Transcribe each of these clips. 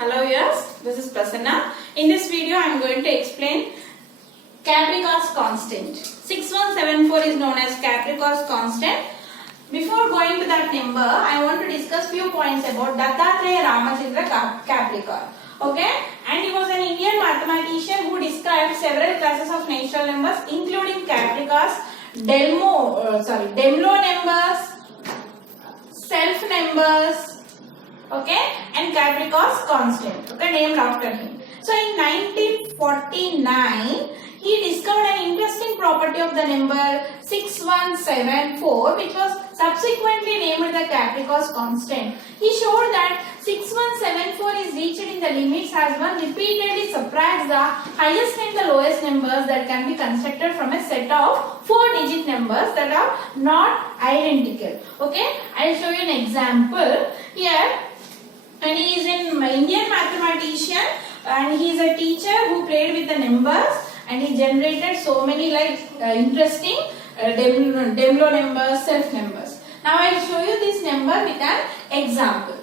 Hello viewers, this is Prasanna. In this video I am going to explain Capricorn's constant. 6174 is known as Capricorn's constant. Before going to that number, I want to discuss few points about Dattatreya Ramachandra Capricorn. Okay, and he was an Indian mathematician who described several classes of natural numbers including Capricorns, Demlo numbers, self numbers, okay, and Capricorn's constant, okay, named after him. So in 1949 he discovered an interesting property of the number 6174 which was subsequently named the Capricorn's constant. He showed that 6174 is reached in the limits as one repeatedly subtracts the highest and the lowest numbers that can be constructed from a set of 4-digit numbers that are not identical. Okay, I will show you an example here. And he is an Indian mathematician and he is a teacher who played with the numbers and he generated so many interesting Demlo numbers, self numbers. Now I will show you this number with an example.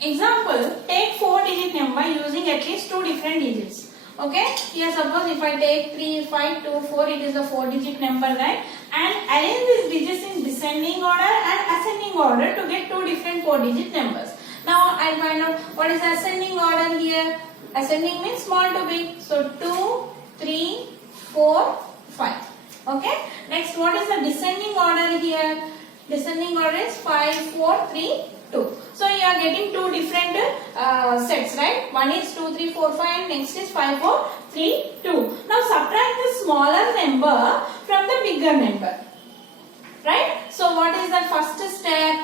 Example, take 4-digit number using at least 2 different digits. Okay, here suppose if I take 3, 5, 2, 4, it is a 4-digit number, right? And arrange these digits in descending order and ascending order to get 2 different 4-digit numbers. Now I find out what is the ascending order here. Ascending means small to big. So 2, 3, 4, 5. Okay. Next, what is the descending order here? Descending order is 5, 4, 3, 2. So you are getting 2 different sets, right? One is 2, 3, 4, 5 and next is 5, 4, 3, 2. Now subtract the smaller number from the bigger number. Right? So what is the first step?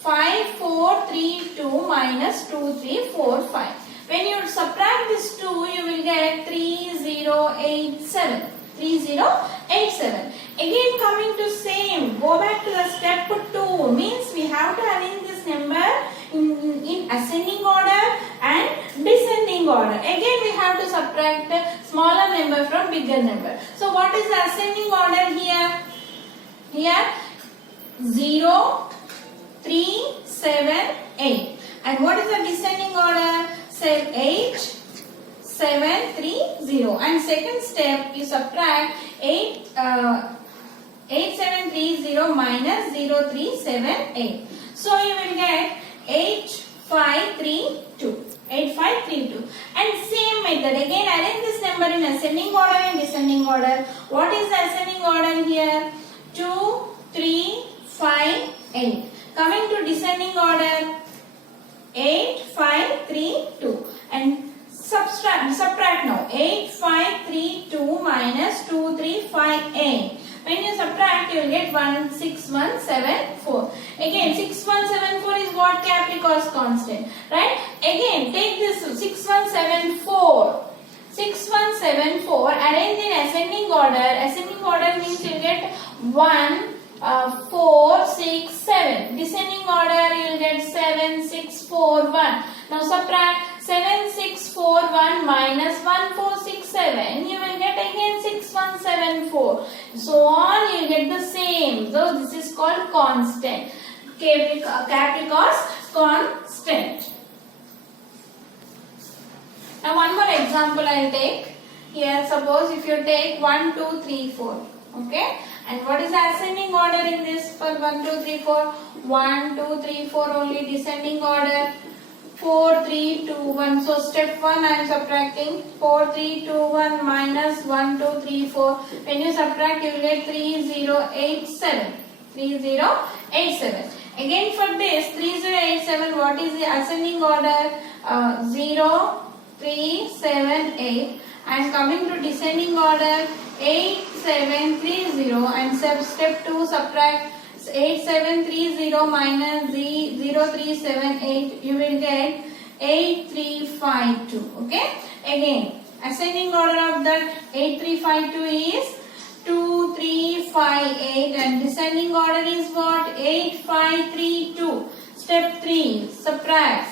5, 4, 3, 2 minus 2, 3, 4, 5. When you subtract this 2, you will get 3087. 3087. Again coming to same, go back to the step 2, means we have to arrange this number in ascending order and descending order. Again we have to subtract the smaller number from bigger number. So what is the ascending order here? Here 0, 3, 7, 8. And what is the descending order? 8, 7, 3, 0. And second step, you subtract 8, 7, 3, 0 minus 0, 3, 7, 8. So you will get 8, 5, 3, 2. 8, 5, 3, 2. And same method. Again, arrange this number in ascending order and descending order. What is the ascending order here? 2, 3, 5, 8. Coming to descending order, 8, 5, 3, 2. And subtract now. 8, 5, 3, 2 minus 2, 3, 5, 8. When you subtract, you will get 6174. Again, 6174 is what? Capricorn's constant. Right? Again, take this 6174. 6174, arrange in ascending order. Ascending order means you will get 1, 4, 6, 7. Descending order, you will get 7, 6, 4, 1. Now subtract 7, 6, 4, 1 minus 1, 4, 6, 7. You will get again 6174. So on, you will get the same. So this is called constant. Capricorn's constant. Now one more example I will take. Here suppose if you take 1, 2, 3, 4. Okay. And what is the ascending order in this for 1, 2, 3, 4? 1, 2, 3, 4 only. Descending order 4, 3, 2, 1. So step 1 I am subtracting 4, 3, 2, 1 minus 1, 2, 3, 4. When you subtract you will get 3087. 3087. Again for this 3087, what is the ascending order? 0, 3, 7, 8. And coming to descending order 8, 7, 3, 0. And step 2 subtract 8, 7, 3, 0 minus 0, 3, 7, 8. You will get 8, 3, 5, 2. Okay. Again, ascending order of that 8, 3, 5, 2 is 2, 3, 5, 8. And descending order is what? 8, 5, 3, 2. Step 3, subtract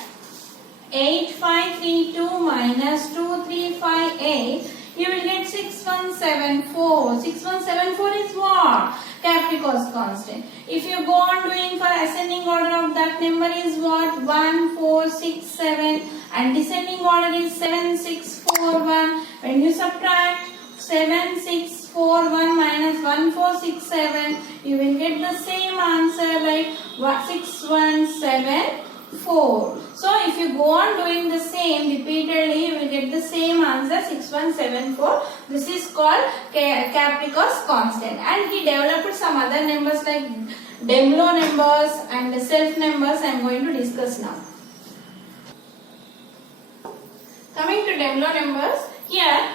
8, 5, 3, 2 minus 2, 3, 5, 8. You will get 6174. 6174 is what? Capricorn's constant. If you go on doing for ascending order of that number is what? 1, 4, 6, 7 and descending order is 7, 6, 4, 1. When you subtract 7, 6, 4, 1 minus 1, 4, 6, 7, you will get the same answer like 6, 1, 7, 4. So if you go on doing the same repeatedly, you will get the same answer 6174. This is called Capricos constant. And he developed some other numbers like Demlo numbers and self numbers. I am going to discuss now. Coming to Demlo numbers, here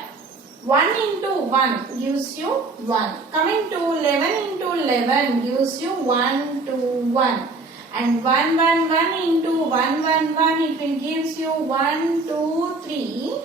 1 into 1 gives you 1. Coming to 11 into 11 gives you 1 to 1. And 1, 1, 1 into 1, 1, 1, it will gives you 1, 2, 3,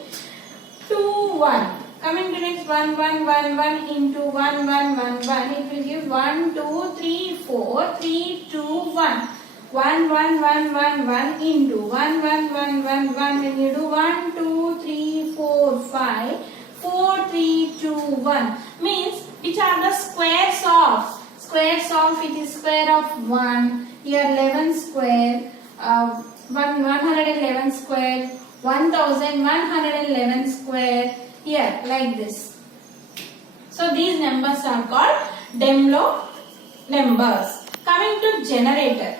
2, 1. Coming to next 1, 1, 1, 1 into 1, 1, 1, 1, it will give 1, 2, 3, 4, 3, 2, 1. 1, 1, 1, 1, 1 into 1, 1, 1, 1, 1, when you do 1, 2, 3, 4, 5, 4, 3, 2, 1, means which are the squares of? Squares of, it is square of 1. Here 11 square, 111 square, 1111 square, here like this. So these numbers are called Demlo numbers. Coming to generator.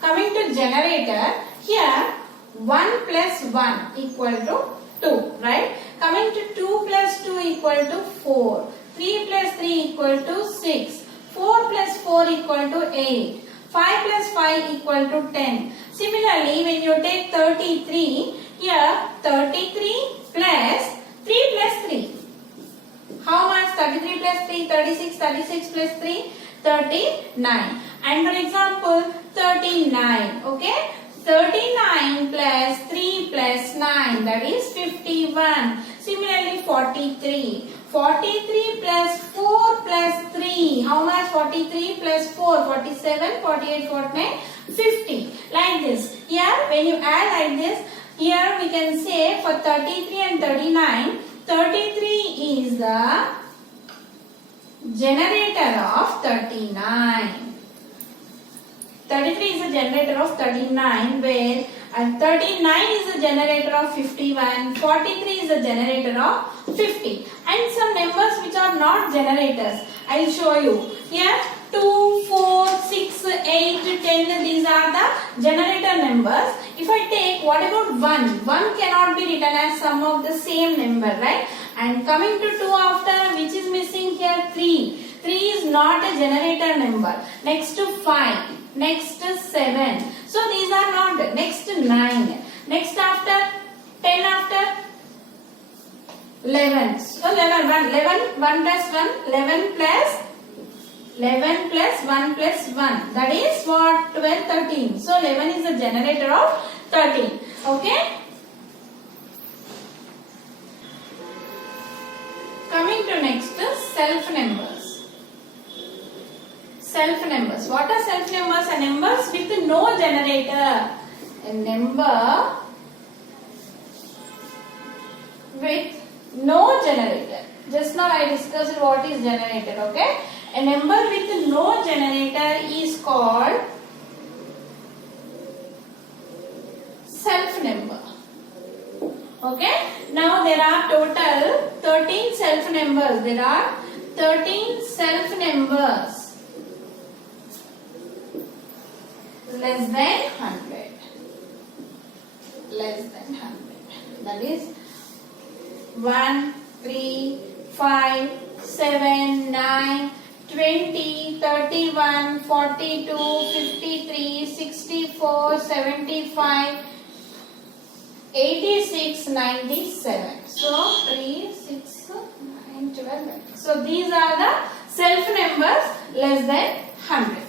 Coming to generator, here 1 plus 1 equal to 2, right? Coming to 2 plus 2 equal to 4, 3 plus 3 equal to 6, 4 plus 4 equal to 8, 5 plus 5 equal to 10. Similarly, when you take 33, here 33 plus 3 plus 3. How much? 33 plus 3, 36, 36 plus 3, 39. And for example, 39, okay? 39 plus 3 plus 9, that is 51. Similarly 43. 43 plus 4 plus 3. How much? 43 plus 4. 47, 48, 49, 50. Like this. Here when you add like this, here we can say for 33 and 39, 33 is the generator of 39. 33 is a generator of 39, where 39 is a generator of 51, 43 is a generator of 50. And some numbers which are not generators, I will show you. Here 2, 4, 6, 8, 10, these are the generator numbers. If I take, what about 1? 1 cannot be written as sum of the same number, right? And coming to 2 after, which is missing here? 3. 3 is not a generator number. Next to 5. Next 7. So these are not. Next 9. Next after 10 after 11. So 11 1 plus 1, 11 plus 11 plus 1 plus 1. That is what? 12, 13. So 11 is the generator of 13. Okay. Coming to next self numbers. Self numbers. What are self numbers? Are numbers with no generator. A number with no generator. Just now I discussed what is generator. Okay. A number with no generator is called self number. Okay. Now there are total 13 self numbers. There are 13 self numbers less than 100. Less than 100. That is 1, 3, 5, 7, 9, 20, 31, 42, 53, 64, 75, 86, 97. So 3, 6, 9, 12. So these are the self numbers less than 100.